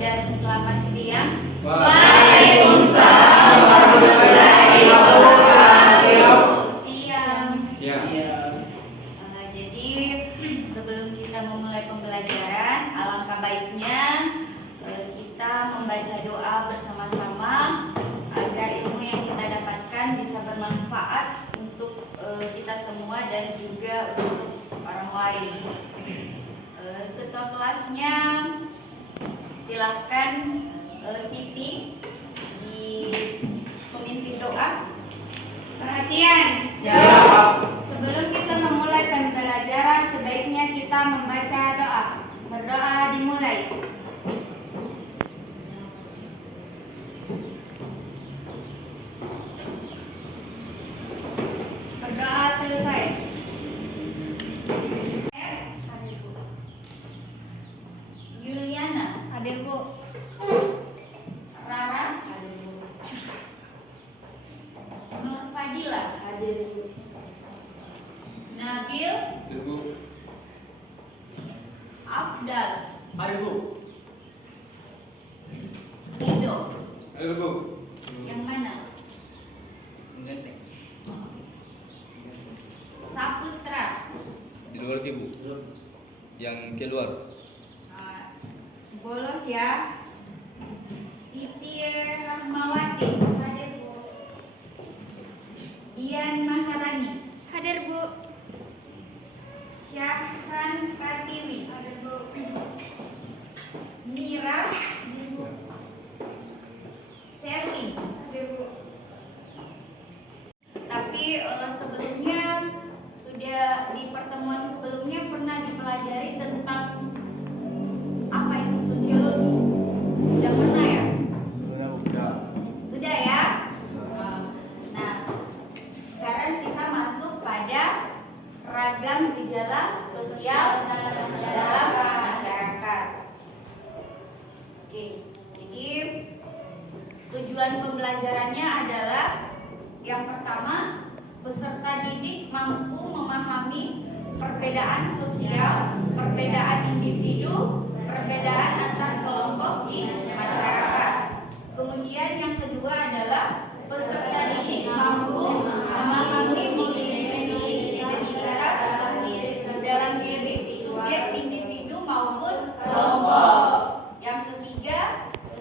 dan selamat siang. Waalaikumsalam warahmatullahi wabarakatuh. Siang. Jadi sebelum kita memulai pembelajaran, alangkah baiknya kita membaca doa bersama-sama agar ilmu yang kita dapatkan bisa bermanfaat untuk kita semua dan juga untuk orang lain. Ketua kelasnya silakan Siti di pemimpin doa. Perhatian. Siap. Sebelum kita memulai pembelajaran, sebaiknya kita membaca doa. Berdoa dimulai. Berdoa selesai. Yuliana, Hadir, Bu. Rara, Nur Fadila, Nabil, Ibu. Afdal, Hari Bu. Ido. Halo Bu. Yang mana? Saputra. Di luar ibu. Yang keluar. Bolos ya. Siti Rahmawati, Hadir, Bu. Dian Maharani, Hadir, Bu. Syahran Pratiwi, Hadir, Bu. Mira, Sherly. Hadir, Bu. Tapi sebelumnya sudah di pertemuan sebelumnya pernah dipelajari tentang apa itu sosiologi. Sudah pernah ya? Sudah ya? Nah, sekarang kita masuk pada ragam gejala sosial dalam masyarakat. Oke, jadi tujuan pembelajarannya adalah yang pertama, peserta didik mampu memahami perbedaan sosial, perbedaan individu, perbedaan antar kelompok di masyarakat. Kemudian yang kedua adalah peserta didik mampu memahami identitas dalam diri subjek, individu maupun kelompok. Yang ketiga,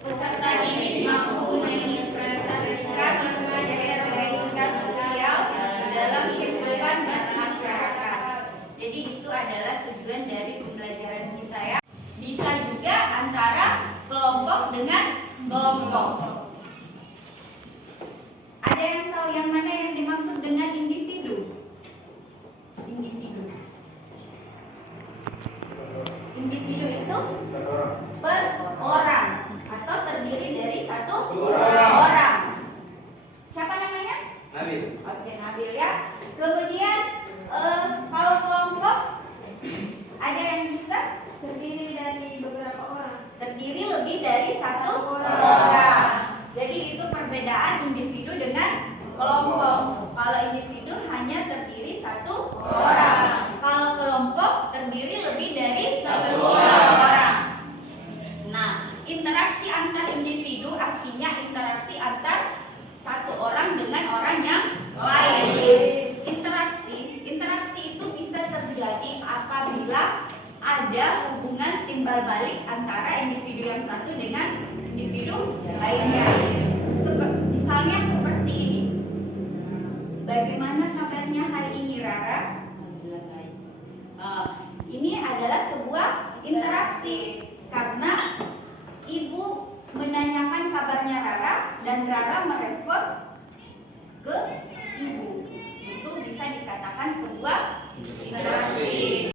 peserta didik mampu menginterpretasikan heterogenitas sosial dalam kehidupan masyarakat. Jadi itu adalah tujuan dari pembelajaran kita ya. Bisa juga antara kelompok dengan kelompok. Ada yang tahu yang mana yang dimaksud dengan individu? Individu. Individu itu per orang atau terdiri dari satu orang. Siapa namanya? Nabil. Oke, Nabil ya. Kemudian kalau kelompok ada yang bisa Terdiri dari beberapa orang. terdiri lebih dari satu Orang. orang. Jadi itu perbedaan individu dengan kelompok. Kalau individu hanya terdiri satu orang. Kalau kelompok terdiri lebih dari satu orang. Nah, interaksi antar individu artinya interaksi antar satu orang dengan orang yang lain. Interaksi itu bisa terjadi apabila ada hubungan timbal balik antara individu yang satu dengan individu lainnya. Misalnya seperti ini. Bagaimana kabarnya hari ini, Rara? Ini adalah sebuah interaksi karena ibu menanyakan kabarnya Rara dan Rara merespon ke ibu. Itu bisa dikatakan sebuah interaksi.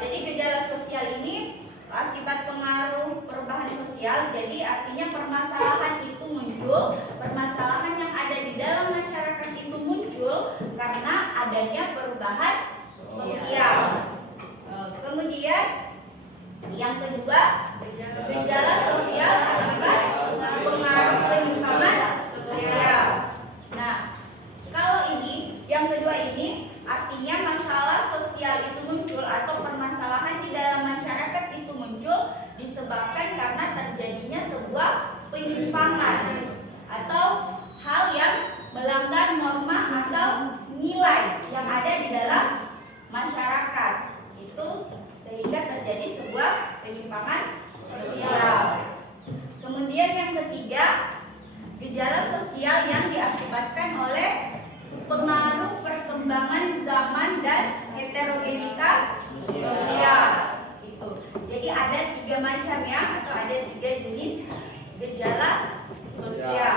Jadi gejala sosial ini akibat pengaruh perubahan sosial. Jadi artinya permasalahan itu muncul, permasalahan yang ada di dalam masyarakat itu muncul karena adanya perubahan sosial. Kemudian yang kedua, gejala sosial akibat pengaruh penyimpangan sosial. Nah, kalau ini yang kedua ini artinya masalah sosial itu muncul atau permasalahan di dalam masyarakat itu muncul disebabkan karena ada 3 macam ya, atau ada 3 jenis gejala sosial.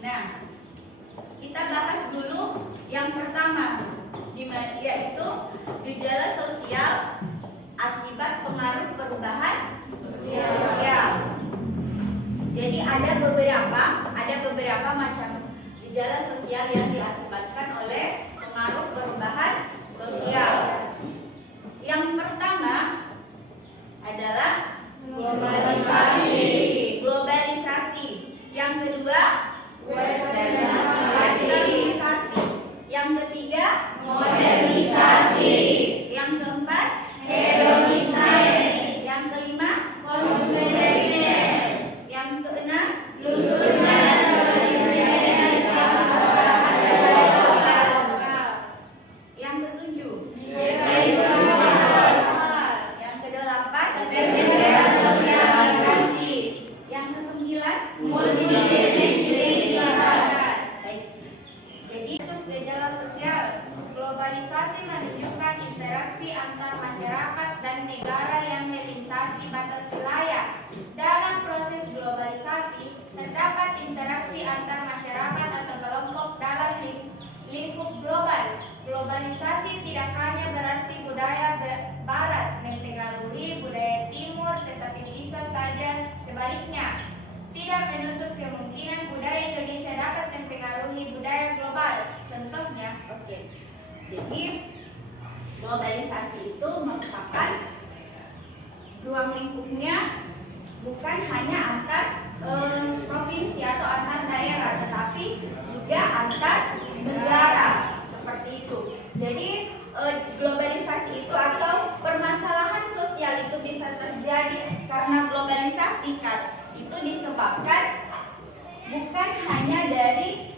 Nah, kita bahas dulu yang pertama, yaitu gejala sosial akibat pengaruh perubahan sosial. Jadi ada beberapa macam gejala sosial yang diakibatkan oleh pengaruh perubahan sosial. Yang pertama adalah globalisasi. Yang kedua, westernisasi. Yang ketiga, modernisasi. Yang keempat, hedonisme. Yang kelima, konsumerisme. Yang keenam, lunturnya lokal. Yang ketujuh, yang kedelapan, sosialisasi. Yang kesembilan, multidimensionalitas. Jadi Untuk gejala sosial, globalisasi menunjukkan interaksi antar masyarakat dan negara yang melintasi batas wilayah. Dalam proses globalisasi, terdapat interaksi antar masyarakat atau kelompok dalam lingkup global. Globalisasi tidak hanya berarti budaya barat mempengaruhi budaya timur, tetapi bisa saja sebaliknya. Tidak menutup kemungkinan budaya Indonesia dapat mempengaruhi budaya global. Contohnya, Jadi globalisasi itu merupakan ruang lingkupnya bukan hanya antar provinsi atau antar daerah, tetapi juga antar negara, seperti itu. Jadi globalisasi itu atau permasalahan sosial itu bisa terjadi karena globalisasi itu disebabkan bukan hanya dari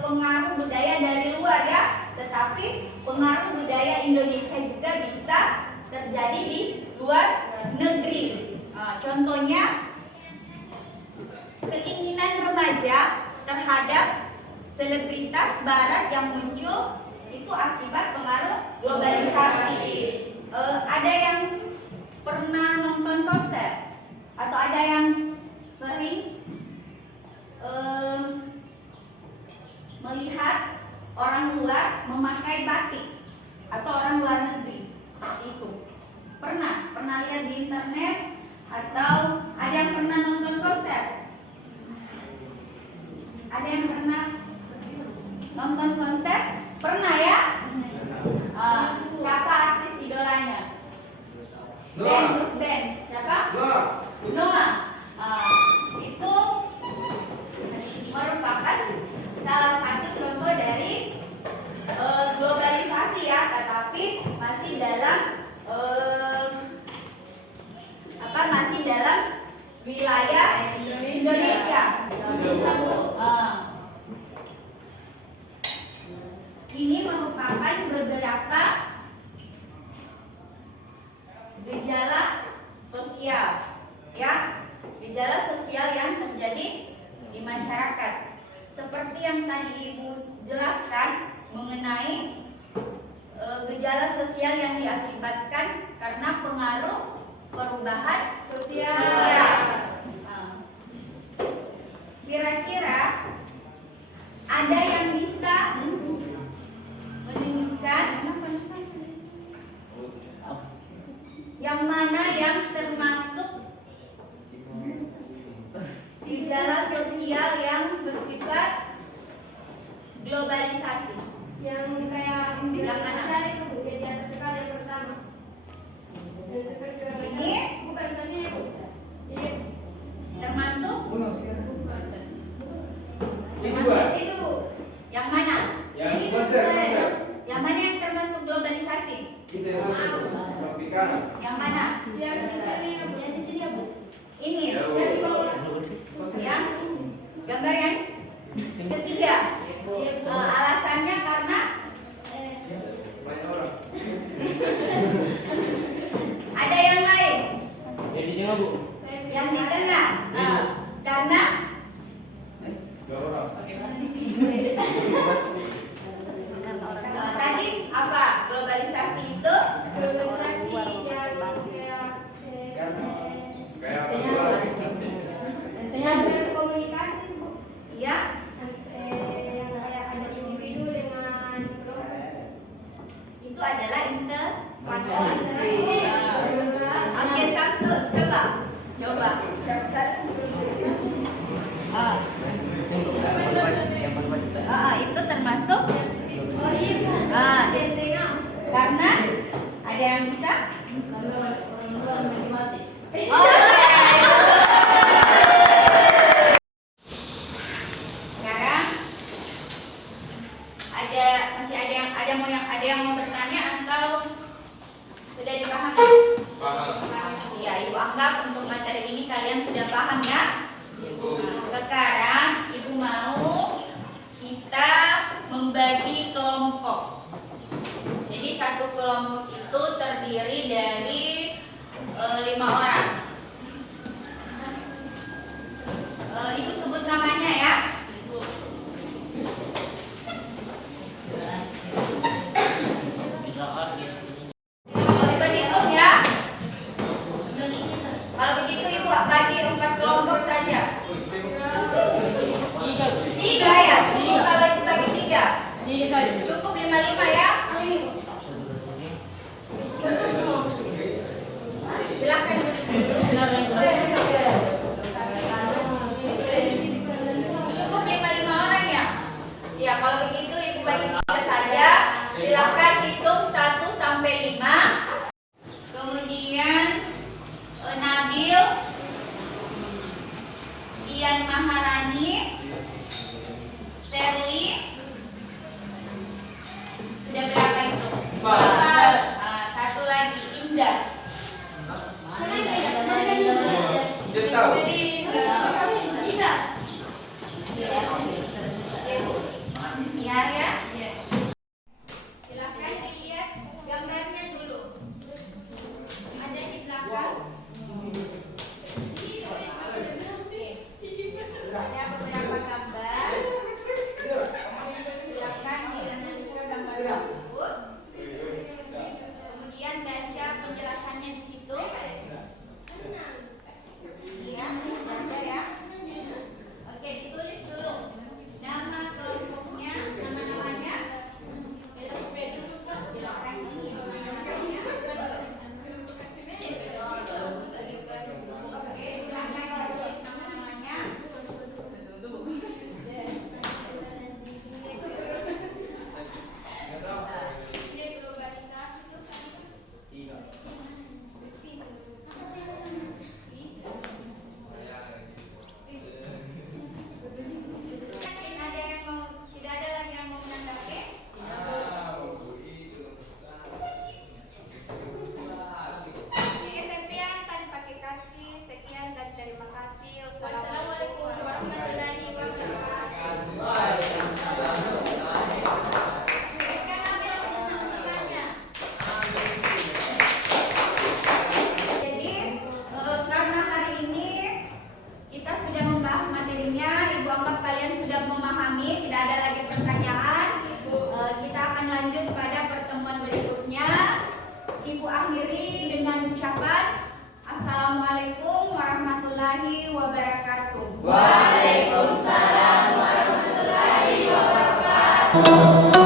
pengaruh budaya dari luar ya, tetapi pengaruh budaya Indonesia juga bisa terjadi di luar negeri. Contohnya, keinginan remaja terhadap selebritas barat yang muncul itu akibat pengaruh globalisasi. Ada yang pernah nonton konser atau ada yang sering melihat orang luar memakai batik atau orang luar negeri seperti itu. Pernah lihat di internet atau ada yang pernah nonton konser? Ada yang pernah nonton konser? Pernah ya? Siapa artis idolanya? Grup band. Siapa? Noah. Itu merupakan salah satu contoh dari globalisasi ya, tetapi masih dalam wilayah Indonesia. Ini merupakan beberapa gejala sosial ya, gejala sosial yang terjadi di masyarakat. Seperti yang tadi Ibu jelaskan mengenai gejala sosial yang diakibatkan karena pengaruh perubahan sosial. Kira-kira ada yang bisa menunjukkan yang mana yang termasuk gejala sosial yang bersifat globalisasi? yang kayak Yang mana? tadi itu Bu, yang di atas sekali yang pertama. Dan seperti orang Ini? bukan soalnya Bu. Iya. Termasuk Itu Bu. yang mana? Yang konser. Yang mana yang termasuk globalisasi? Kita yang masuk. Samping kanan. Yang mana? Yang di sini, yang di sini ya Bu. Ini. Ya, Bu. Yang di bawah. Yang gambar yang ketiga. Iya Bu. Alasannya karena Banyak orang. ada yang lain. Jadinya Bu. Yang di tengah. Karena Dua orang. tadi apa? Globalisasi itu Oke, Samsul, coba. Itu termasuk karena ada yang bisa. Sekarang masih ada yang mau bertanya atau sudah dipahami? Paham. Iya, Ibu anggap untuk materi ini kalian sudah paham ya? Nah, sekarang Ibu mau kita membagi kelompok. Jadi satu kelompok itu terdiri dari 5 orang. Ibu sebut namanya ya. Berhitung ya. Kalau begitu Ibu bagi 4 kelompok saja. 3 ya. Kalau itu bagi 3. Cukup 5 ya. Silakan. Cukup 5 orang ya. Ya, kalau begitu Ibu bagi 3 saja. Silakan hitung 1 sampai 5. Kemudian Nabil, Dian Maharani, Sherly, sudah berapa itu? 4. Satu lagi Indah. Dia tahu. Ya. Silakan dilihat gambarnya dulu. Ada di belakang. Ada beberapa gambar. Silakan dianalisa gambar tersebut. Kemudian baca penjelasannya di situ. Iya, ada ya. Oke, ditulis dulu nama kelompoknya, nama-namanya. Silakan ditulis nama-namanya. Oke, silakan ditulis nama-namanya. Tidak ada lagi yang mau menanggapi? SMP-an tadi pakai kasih. Sekian dan terima kasih. Wassalamualaikum warahmatullahi wabarakatuh. Silakan ambil semuanya. Jadi karena hari ini kita sudah membahas materinya, Ibu anggap kalian sudah memahami, tidak ada lagi pertanyaan. Kita akan lanjut pada pertemuan berikutnya. Ibu akhiri dengan ucapan Assalamualaikum warahmatullahi wabarakatuh. Waalaikumsalam warahmatullahi wabarakatuh.